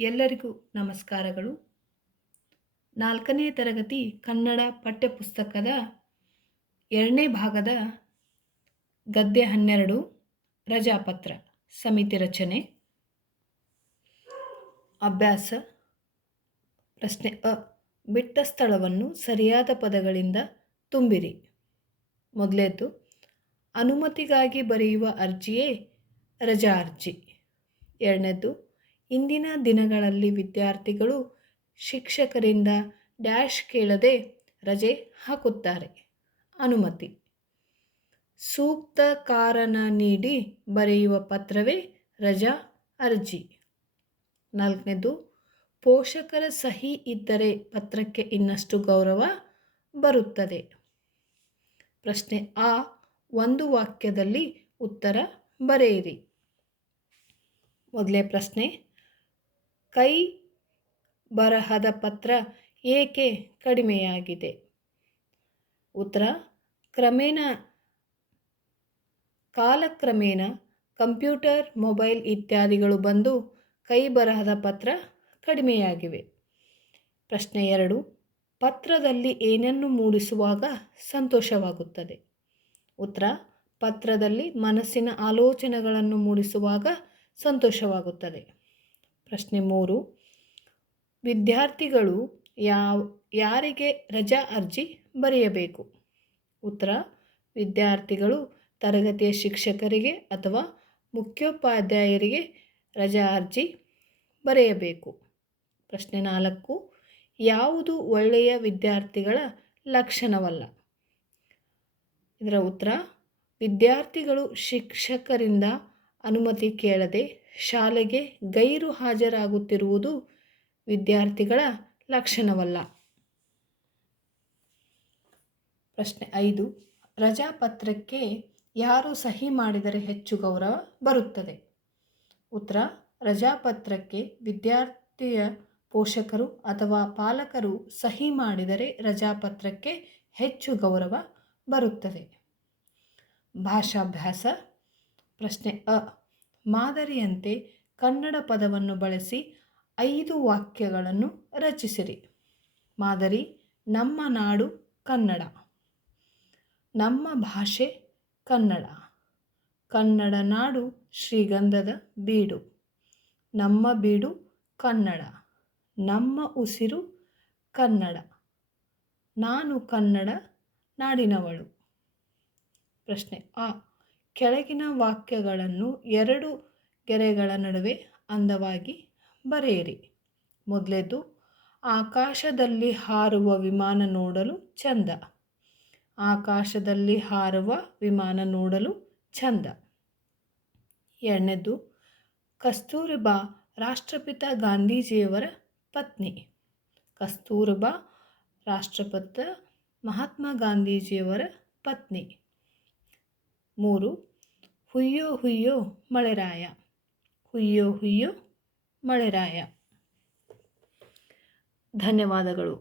ಎಲ್ಲರಿಗೂ ನಮಸ್ಕಾರಗಳು. 4ನೇ ತರಗತಿ ಕನ್ನಡ ಪಠ್ಯಪುಸ್ತಕದ 2ನೇ ಭಾಗದ ಗದ್ಯ 12 ರಜಾಪತ್ರ ಸಮಿತಿ ರಚನೆ. ಅಭ್ಯಾಸ. ಪ್ರಶ್ನೆ ಅ. ಬಿಟ್ಟ ಸ್ಥಳವನ್ನು ಸರಿಯಾದ ಪದಗಳಿಂದ ತುಂಬಿರಿ. ಮೊದಲೇದು, ಅನುಮತಿಗಾಗಿ ಬರೆಯುವ ಅರ್ಜಿಯೇ ರಜಾ ಅರ್ಜಿ. ಎರಡನೇದು, ಇಂದಿನ ದಿನಗಳಲ್ಲಿ ವಿದ್ಯಾರ್ಥಿಗಳು ಶಿಕ್ಷಕರಿಂದ ಡ್ಯಾಶ್ ಕೇಳದೆ ರಜೆ ಹಾಕುತ್ತಾರೆ. ಅನುಮತಿ. ಸೂಕ್ತ ಕಾರಣ ನೀಡಿ ಬರೆಯುವ ಪತ್ರವೇ ರಜಾ ಅರ್ಜಿ. ನಾಲ್ಕನೇದು, ಪೋಷಕರ ಸಹಿ ಇದ್ದರೆ ಪತ್ರಕ್ಕೆ ಇನ್ನಷ್ಟು ಗೌರವ ಬರುತ್ತದೆ. ಪ್ರಶ್ನೆ ಆ. ಒಂದು ವಾಕ್ಯದಲ್ಲಿ ಉತ್ತರ ಬರೆಯಿರಿ. ಮೊದಲೇ ಪ್ರಶ್ನೆ, ಕೈ ಬರಹದ ಪತ್ರ ಏಕೆ ಕಡಿಮೆಯಾಗಿದೆ? ಉತ್ತರ, ಕಾಲಕ್ರಮೇಣ ಕಂಪ್ಯೂಟರ್, ಮೊಬೈಲ್ ಇತ್ಯಾದಿಗಳು ಬಂದು ಕೈ ಬರಹದ ಪತ್ರ ಕಡಿಮೆಯಾಗಿವೆ. ಪ್ರಶ್ನೆ 2, ಪತ್ರದಲ್ಲಿ ಏನನ್ನು ಮೂಡಿಸುವಾಗ ಸಂತೋಷವಾಗುತ್ತದೆ? ಉತ್ತರ, ಪತ್ರದಲ್ಲಿ ಮನಸ್ಸಿನ ಆಲೋಚನೆಗಳನ್ನು ಮೂಡಿಸುವಾಗ ಸಂತೋಷವಾಗುತ್ತದೆ. ಪ್ರಶ್ನೆ 3, ವಿದ್ಯಾರ್ಥಿಗಳು ಯಾರಿಗೆ ರಜಾ ಅರ್ಜಿ ಬರೆಯಬೇಕು? ಉತ್ತರ, ವಿದ್ಯಾರ್ಥಿಗಳು ತರಗತಿಯ ಶಿಕ್ಷಕರಿಗೆ ಅಥವಾ ಮುಖ್ಯೋಪಾಧ್ಯಾಯರಿಗೆ ರಜಾ ಅರ್ಜಿ ಬರೆಯಬೇಕು. ಪ್ರಶ್ನೆ 4, ಯಾವುದು ಒಳ್ಳೆಯ ವಿದ್ಯಾರ್ಥಿಗಳ ಲಕ್ಷಣವಲ್ಲ? ಇದರ ಉತ್ತರ, ವಿದ್ಯಾರ್ಥಿಗಳು ಶಿಕ್ಷಕರಿಂದ ಅನುಮತಿ ಕೇಳದೆ ಶಾಲೆಗೆ ಗೈರು ಹಾಜರಾಗುತ್ತಿರುವುದು ವಿದ್ಯಾರ್ಥಿಗಳ ಲಕ್ಷಣವಲ್ಲ. ಪ್ರಶ್ನೆ 5, ರಜಾಪತ್ರಕ್ಕೆ ಯಾರು ಸಹಿ ಮಾಡಿದರೆ ಹೆಚ್ಚು ಗೌರವ ಬರುತ್ತದೆ? ಉತ್ತರ, ರಜಾಪತ್ರಕ್ಕೆ ವಿದ್ಯಾರ್ಥಿಯ ಪೋಷಕರು ಅಥವಾ ಪಾಲಕರು ಸಹಿ ಮಾಡಿದರೆ ರಜಾಪತ್ರಕ್ಕೆ ಹೆಚ್ಚು ಗೌರವ ಬರುತ್ತದೆ. ಭಾಷಾಭ್ಯಾಸ. ಪ್ರಶ್ನೆ ಅ. ಮಾದರಿಯಂತೆ ಕನ್ನಡ ಪದವನ್ನು ಬಳಸಿ 5 ವಾಕ್ಯಗಳನ್ನು ರಚಿಸಿರಿ. ಮಾದರಿ: ನಮ್ಮ ನಾಡು ಕನ್ನಡ, ನಮ್ಮ ಭಾಷೆ ಕನ್ನಡ, ಕನ್ನಡ ನಾಡು ಶ್ರೀಗಂಧದ ಬೀಡು, ನಮ್ಮ ಬೀಡು ಕನ್ನಡ, ನಮ್ಮ ಉಸಿರು ಕನ್ನಡ, ನಾನು ಕನ್ನಡ ನಾಡಿನವಳು. ಪ್ರಶ್ನೆ ಆ. ಕೆಳಗಿನ ವಾಕ್ಯಗಳನ್ನು 2 ಗೆರೆಗಳ ನಡುವೆ ಅಂದವಾಗಿ ಬರೆಯಿರಿ. ಮೊದಲೇದು, ಆಕಾಶದಲ್ಲಿ ಹಾರುವ ವಿಮಾನ ನೋಡಲು ಚಂದ. ಆಕಾಶದಲ್ಲಿ ಹಾರುವ ವಿಮಾನ ನೋಡಲು ಚಂದ. ಎರಡನೇದು, ಕಸ್ತೂರಬಾ ರಾಷ್ಟ್ರಪಿತ ಗಾಂಧೀಜಿಯವರ ಪತ್ನಿ. ಕಸ್ತೂರಬಾ ರಾಷ್ಟ್ರಪಿತ ಮಹಾತ್ಮ ಗಾಂಧೀಜಿಯವರ ಪತ್ನಿ. 3, ಹುಯ್ಯೋ ಹುಯ್ಯೋ ಮಳೆರಾಯ. ಹುಯ್ಯೋ ಹುಯ್ಯೋ ಮಳೆರಾಯ. ಧನ್ಯವಾದಗಳು.